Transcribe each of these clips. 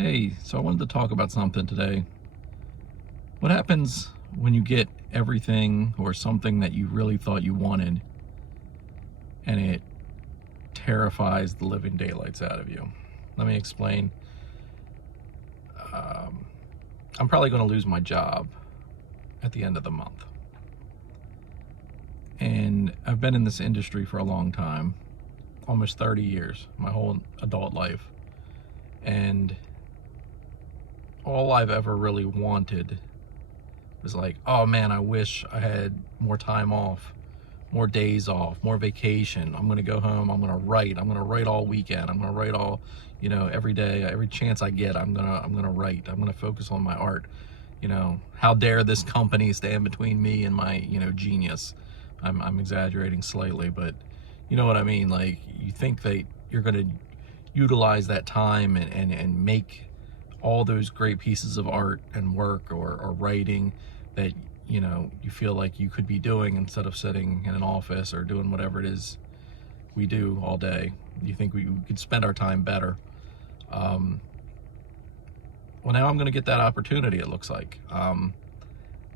Hey, so I wanted to talk about something today. What happens when you get everything or something that you really thought you wanted and it terrifies the living daylights out of you? Let me explain. Um, I'm probably going to lose my job at the end of the month. And I've been in this industry for a long time, almost 30 years, my whole adult life. And all I've ever really wanted was like, oh man, I wish I had more time off, more days off, more vacation. I'm gonna go home, I'm gonna write. I'm gonna write all weekend. I'm gonna write all, every day, every chance I get, I'm gonna write. I'm gonna focus on my art. How dare this company stand between me and my, genius. I'm exaggerating slightly, but you know what I mean? Like, you think that you're gonna utilize that time and make all those great pieces of art and work or writing that you feel like you could be doing instead of sitting in an office or doing whatever it is we do all day. You think we could spend our time better. um, well, now I'm going to get that opportunity, it looks like.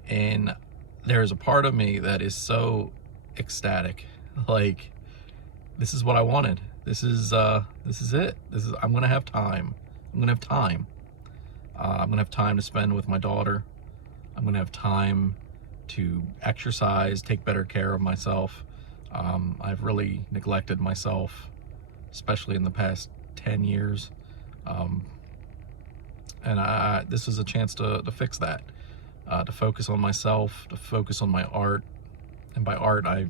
And there's a part of me that is so ecstatic. Like, this is what I wanted. This is it. I'm going to have time. I'm going to have time. I'm gonna have time to spend with my daughter. I'm gonna have time to exercise, take better care of myself. I've really neglected myself, especially in the past 10 years. Um, and this is a chance to fix that, to focus on myself, to focus on my art. And by art, I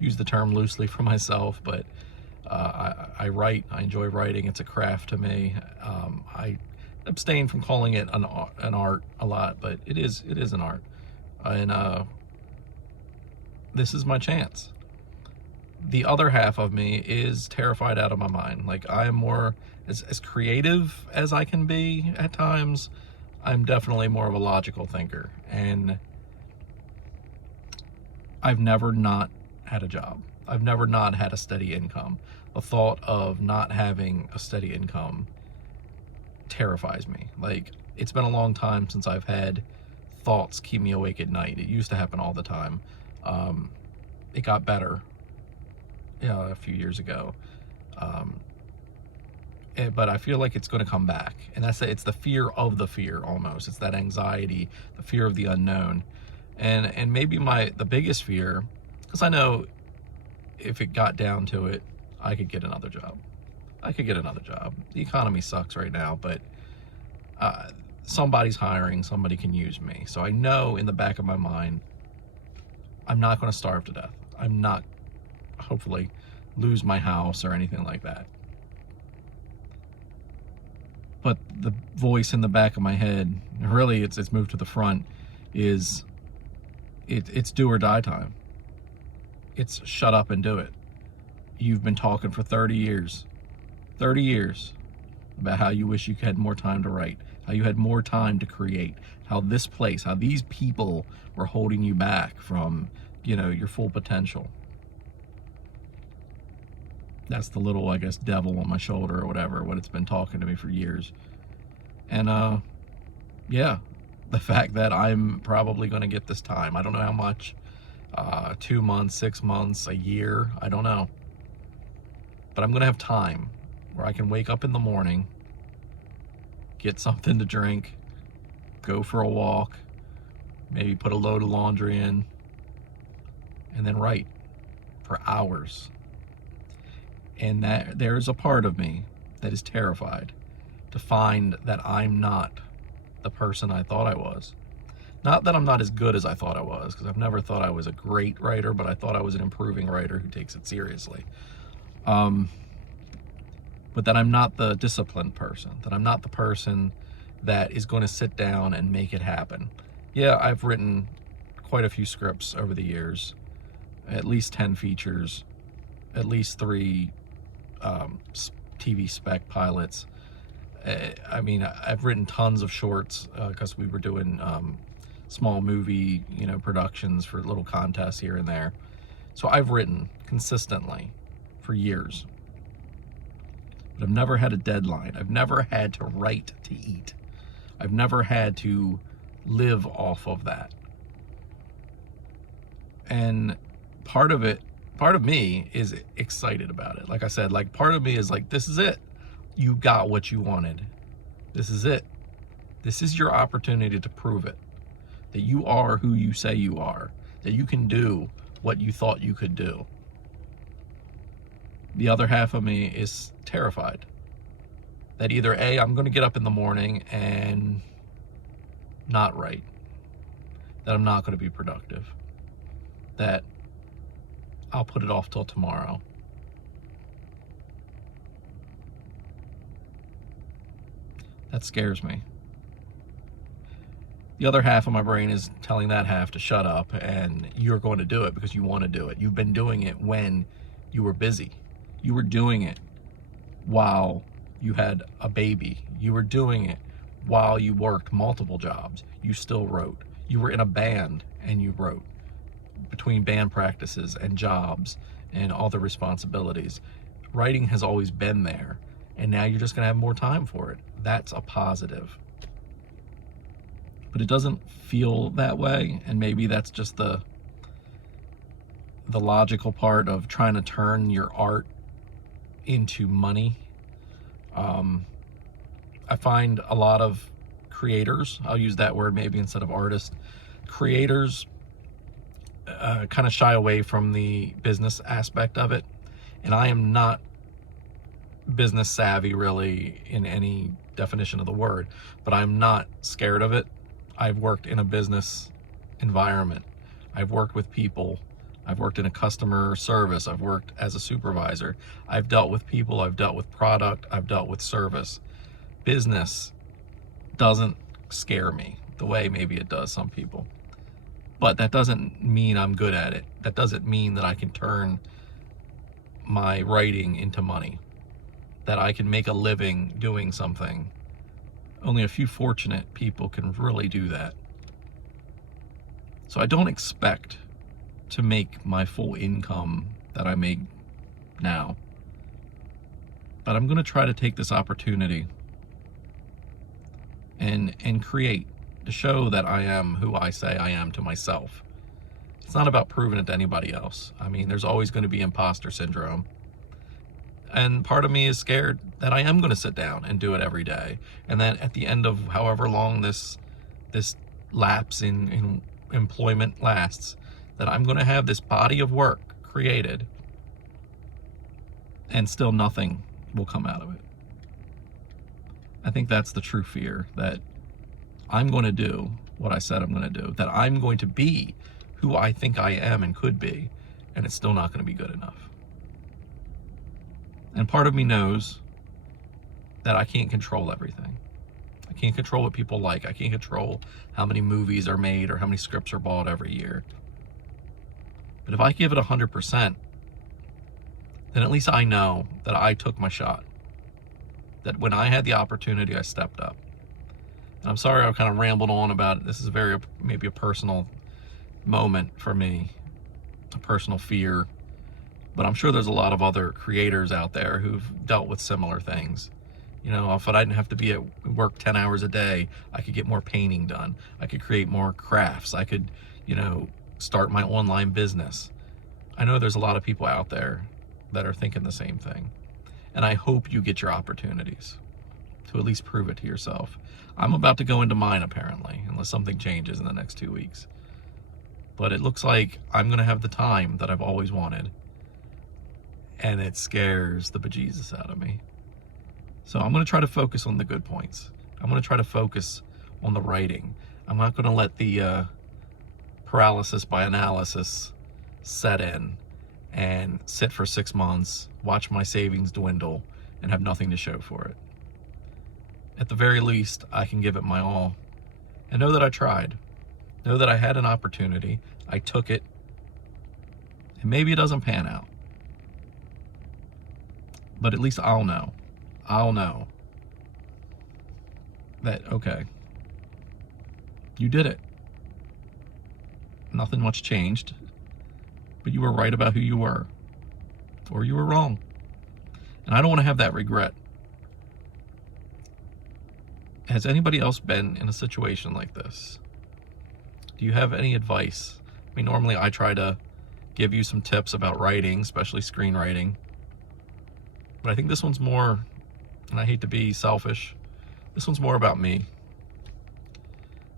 use the term loosely for myself, but I write. I enjoy writing. It's a craft to me. I abstain from calling it an art a lot, but it is an art. And this is my chance. The other half of me is terrified out of my mind. Like, I am more, as creative as I can be at times, I'm definitely more of a logical thinker. And I've never not had a job. I've never not had a steady income. The thought of not having a steady income terrifies me. Like, it's been a long time since I've had thoughts keep me awake at night. It used to happen all the time. It got better, a few years ago. But I feel like it's going to come back, and it's the fear of the fear. Almost, it's that anxiety, the fear of the unknown. And maybe the biggest fear, because I know if it got down to it, I could get another job. The economy sucks right now, but somebody's hiring, somebody can use me. So I know in the back of my mind, I'm not going to starve to death. I'm not, hopefully, lose my house or anything like that. But the voice in the back of my head, really, it's moved to the front, is it's do or die time. It's shut up and do it. You've been talking for 30 years about how you wish you had more time to write, how you had more time to create, how this place, how these people were holding you back from, your full potential. That's the little, I guess, devil on my shoulder or whatever, what it's been talking to me for years. And yeah, the fact that I'm probably going to get this time. I don't know how much, 2 months, 6 months, a year, I don't know. But I'm going to have time where I can wake up in the morning, get something to drink, go for a walk, maybe put a load of laundry in, and then write for hours. And that there's a part of me that is terrified to find that I'm not the person I thought I was. Not that I'm not as good as I thought I was, because I've never thought I was a great writer, but I thought I was an improving writer who takes it seriously. But that I'm not the disciplined person, that I'm not the person that is going to sit down and make it happen. Yeah, I've written quite a few scripts over the years, at least 10 features, at least 3 TV spec pilots. I mean, I've written tons of shorts because we were doing small movie, productions for little contests here and there. So I've written consistently for years. but I've never had a deadline. I've never had to write to eat. I've never had to live off of that. And part of me is excited about it. Like I said, like part of me is like, this is it. You got what you wanted. This is it. This is your opportunity to prove it. That you are who you say you are. That you can do what you thought you could do. The other half of me is terrified. That either A, I'm going to get up in the morning and not write. That I'm not going to be productive. That I'll put it off till tomorrow. That scares me. The other half of my brain is telling that half to shut up, and you're going to do it because you want to do it. You've been doing it when you were busy. You were doing it while you had a baby. You were doing it while you worked multiple jobs. You still wrote. You were in a band and you wrote. Between band practices and jobs and all the responsibilities, writing has always been there, and now you're just going to have more time for it. That's a positive. But it doesn't feel that way, and maybe that's just the logical part of trying to turn your art into money. I find a lot of creators, I'll use that word maybe instead of artist, creators kind of shy away from the business aspect of it. And I am not business savvy really in any definition of the word, but I'm not scared of it. I've worked in a business environment. I've worked with people. I've worked in a customer service. I've worked as a supervisor. I've dealt with people. I've dealt with product. I've dealt with service. Business doesn't scare me the way maybe it does some people. But that doesn't mean I'm good at it. That doesn't mean that I can turn my writing into money, that I can make a living doing something. Only a few fortunate people can really do that. So I don't expect to make my full income that I make now. But I'm going to try to take this opportunity and create to show that I am who I say I am to myself. It's not about proving it to anybody else. I mean, there's always going to be imposter syndrome. And part of me is scared that I am going to sit down and do it every day. And that at the end of however long this lapse in employment lasts, that I'm going to have this body of work created and still nothing will come out of it. I think that's the true fear, that I'm going to do what I said I'm going to do, that I'm going to be who I think I am and could be, and it's still not going to be good enough. And part of me knows that I can't control everything. I can't control what people like. I can't control how many movies are made or how many scripts are bought every year. But if I give it 100%, then at least I know that I took my shot. That when I had the opportunity, I stepped up. And I'm sorry I kind of rambled on about it. This is maybe a personal moment for me, a personal fear. But I'm sure there's a lot of other creators out there who've dealt with similar things. You know, if I didn't have to be at work 10 hours a day, I could get more painting done. I could create more crafts. I could, start my online business. I know there's a lot of people out there that are thinking the same thing. And I hope you get your opportunities to at least prove it to yourself. I'm about to go into mine, apparently, unless something changes in the next 2 weeks. But it looks like I'm going to have the time that I've always wanted. And it scares the bejesus out of me. So I'm going to try to focus on the good points. I'm going to try to focus on the writing. I'm not going to let the paralysis by analysis set in and sit for 6 months, watch my savings dwindle, and have nothing to show for it. At the very least, I can give it my all and know that I tried. Know that I had an opportunity. I took it. And maybe it doesn't pan out. But at least I'll know. I'll know that, okay, you did it. Nothing much changed, but you were right about who you were, or you were wrong. And I don't want to have that regret has anybody else been in a situation like this? Do you have any advice? I mean, normally I try to give you some tips about writing, especially screenwriting, but I think this one's more, and I hate to be selfish, this one's more about me.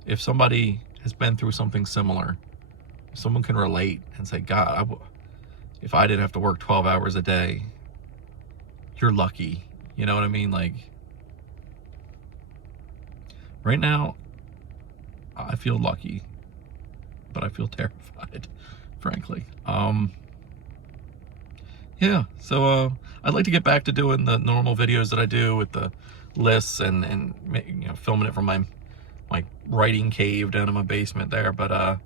If somebody has been through something similar, if someone can relate and say, God, if I didn't have to work 12 hours a day, you're lucky. You know what I mean? Like, right now, I feel lucky, but I feel terrified, frankly. Yeah, so I'd like to get back to doing the normal videos that I do with the lists and you know, filming it from my writing cave down in my basement there, but I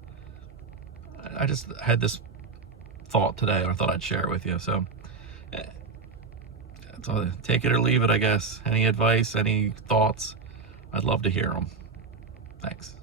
just had this thought today and I thought I'd share it with you. So that's all. Take it or leave it, I guess. Any advice, any thoughts, I'd love to hear them. Thanks.